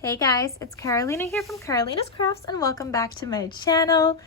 Hey guys, it's Carolina here from KarolinasKrafts and welcome back to my channel.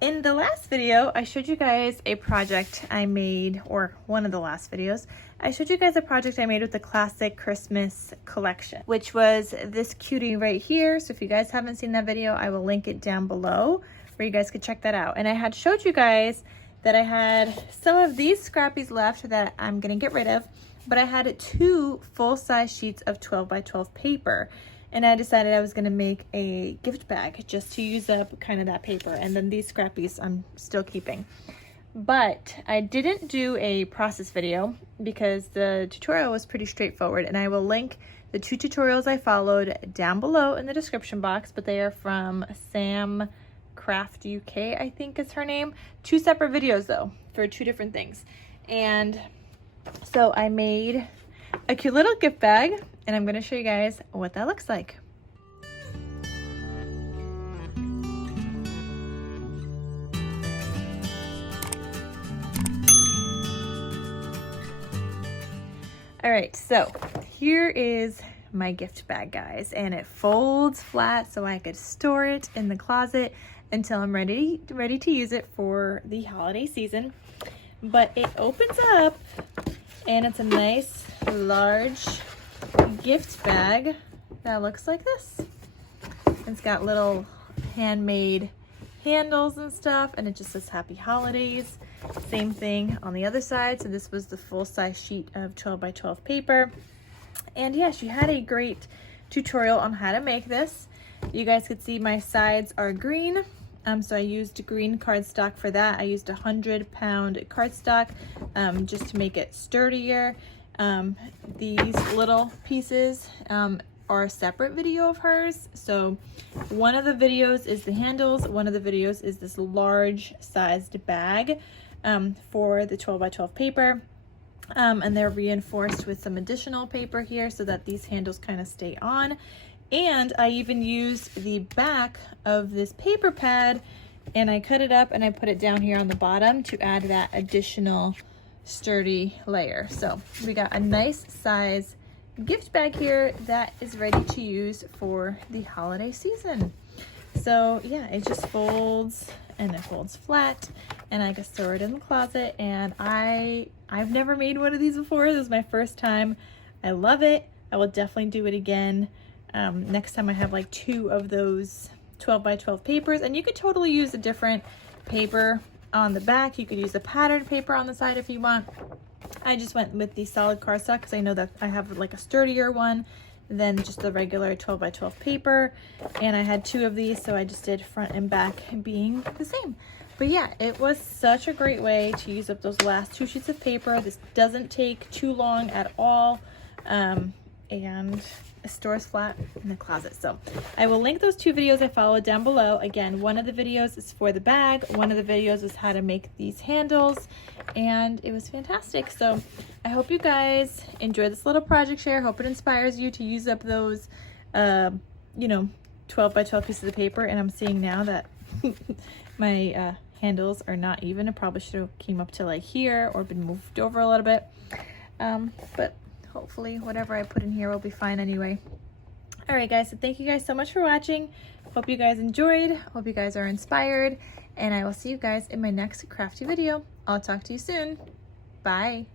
In the last video, I showed you guys a project I made, or one of the last videos, I showed you guys a project I made with the classic Christmas collection, which was this cutie right here. So if you guys haven't seen that video, I will link it down below where you guys could check that out. And I had showed you guys that I had some of these scrappies left that I'm gonna get rid of, but I had 2 full-size sheets of 12 by 12 paper. And I decided I was gonna make a gift bag just to use up kind of that paper. And then these scrappies I'm still keeping. But I didn't do a process video because the tutorial was pretty straightforward. And I will link the 2 tutorials I followed down below in the description box, but they are from Sam Craft UK, I think is her name. 2 separate videos though, for 2 different things. And so I made a cute little gift bag, and I'm going to show you guys what that looks like. All right, so here is my gift bag, guys, and it folds flat so I could store it in the closet until I'm ready to use it for the holiday season. But it opens up and it's a nice large gift bag that looks like this. It's got little handmade handles and stuff, and it just says happy holidays. Same thing on the other side. So this was the full-size sheet of 12 by 12 paper. And yeah, she had a great tutorial on how to make this. You guys could see my sides are green. So I used green cardstock for that. I used 100-pound cardstock just to make it sturdier. These little pieces are a separate video of hers. So one of the videos is the handles, one of the videos is this large sized bag for the 12 by 12 paper. And they're reinforced with some additional paper here so that these handles kind of stay on. And I even used the back of this paper pad and I cut it up and I put it down here on the bottom to add that additional sturdy layer. So we got a nice size gift bag here that is ready to use for the holiday season. So yeah, it just folds and it folds flat and I can store it in the closet. And I've never made one of these before. This is my first time. I love it. I will definitely do it again. Next time I have like 2 of those 12 by 12 papers, and you could totally use a different paper on the back. You could use a patterned paper on the side if you want. I just went with the solid cardstock because I know that I have like a sturdier one than just the regular 12 by 12 paper, and I had 2 of these, so I just did front and back being the same. But yeah, it was such a great way to use up those last 2 sheets of paper. This doesn't take too long at all, and it stores flat in the closet. So I will link those 2 videos I followed down below. Again, one of the videos is for the bag, one of the videos is how to make these handles, and it was fantastic. So I hope you guys enjoy this little project share. Hope it inspires you to use up those 12 by 12 pieces of paper. And I'm seeing now that my handles are not even. It probably should have came up to like here or been moved over a little bit, but hopefully whatever I put in here will be fine anyway. All right guys, so thank you guys so much for watching. Hope you guys enjoyed. Hope you guys are inspired, and I will see you guys in my next crafty video. I'll talk to you soon. Bye.